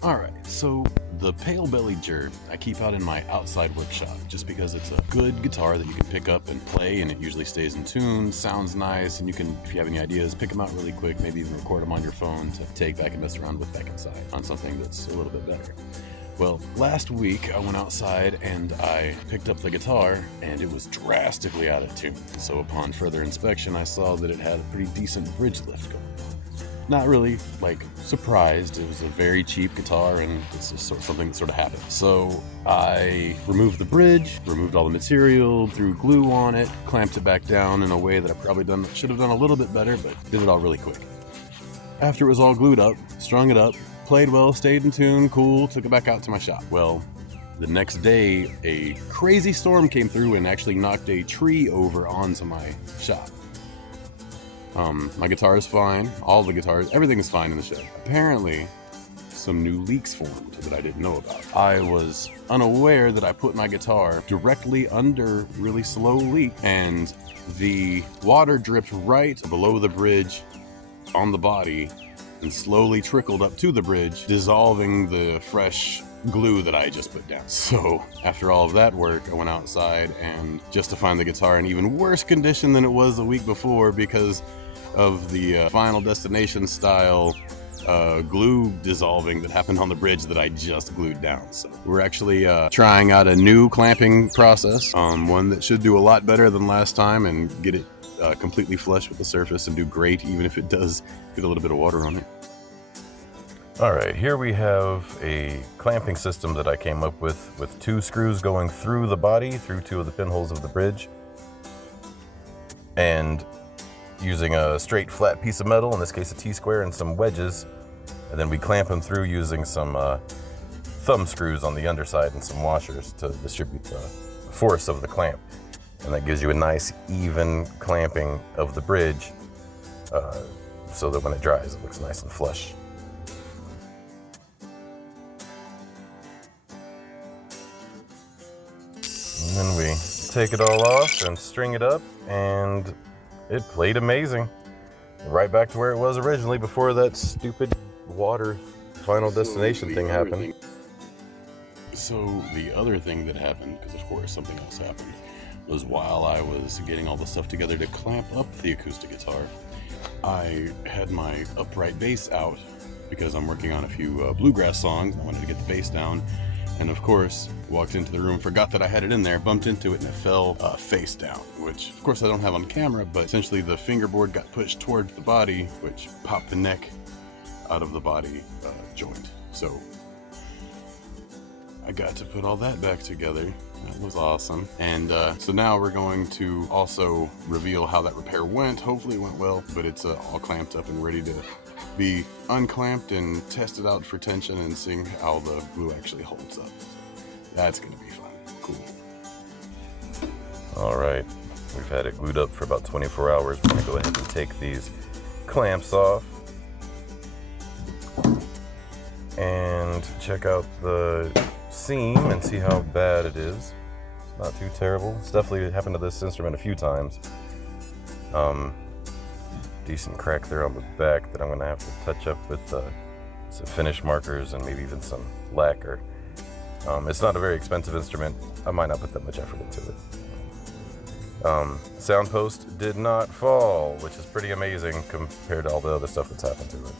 Alright, so the Pale Belly Jerb I keep out in my outside workshop just because it's a good guitar that you can pick up and play, and it usually stays in tune, sounds nice, and you can, if you have any ideas, pick them out really quick, maybe even record them on your phone to take back and mess around with back inside on something that's a little bit better. Well, last week I went outside and I picked up the guitar and it was drastically out of tune. So upon further inspection, I saw that it had a pretty decent bridge lift going on. Not really, surprised. It was a very cheap guitar, and it's just something that sort of happened. So I removed the bridge, removed all the material, threw glue on it, clamped it back down in a way that I probably should have done a little bit better, but did it all really quick. After it was all glued up, strung it up, played well, stayed in tune, cool, took it back out to my shop. Well, the next day, a crazy storm came through and actually knocked a tree over onto my shop. My guitar is fine, all the guitars, everything is fine in the shed. Apparently, some new leaks formed that I didn't know about. I was unaware that I put my guitar directly under really slow leak, and the water dripped right below the bridge on the body and slowly trickled up to the bridge, dissolving the fresh glue that I just put down. So after all of that work, I went outside and just to find the guitar in even worse condition than it was the week before because of the Final Destination style glue dissolving that happened on the bridge that I just glued down. So we're actually trying out a new clamping process, one that should do a lot better than last time and get it completely flush with the surface and do great even if it does get a little bit of water on it. Alright, here we have a clamping system that I came up with 2 screws going through the body, through 2 of the pinholes of the bridge, and using a straight flat piece of metal, in this case a T-square, and some wedges, and then we clamp them through using some thumb screws on the underside and some washers to distribute the force of the clamp. And that gives you a nice even clamping of the bridge so that when it dries it looks nice and flush. And then we take it all off and string it up, and it played amazing. Right back to where it was originally before that stupid water Final Destination thing happened. So the other thing that happened, because of course something else happened, was while I was getting all the stuff together to clamp up the acoustic guitar, I had my upright bass out because I'm working on a few bluegrass songs. I wanted to get the bass down. And of course, walked into the room, forgot that I had it in there, bumped into it, and it fell face down, which of course I don't have on camera, but essentially the fingerboard got pushed towards the body, which popped the neck out of the body joint. So I got to put all that back together. That was awesome. And so now we're going to also reveal how that repair went. Hopefully it went well, but it's all clamped up and ready to be unclamped and tested out for tension and seeing how the glue actually holds up. That's gonna be fun. Cool. All right, we've had it glued up for about 24 hours. We're gonna go ahead and take these clamps off and check out the seam and see how bad it is. It's not too terrible. It's definitely happened to this instrument a few times. Decent crack there on the back that I'm going to have to touch up with some finish markers and maybe even some lacquer. It's not a very expensive instrument. I might not put that much effort into it. Sound post did not fall, which is pretty amazing compared to all the other stuff that's happened to it.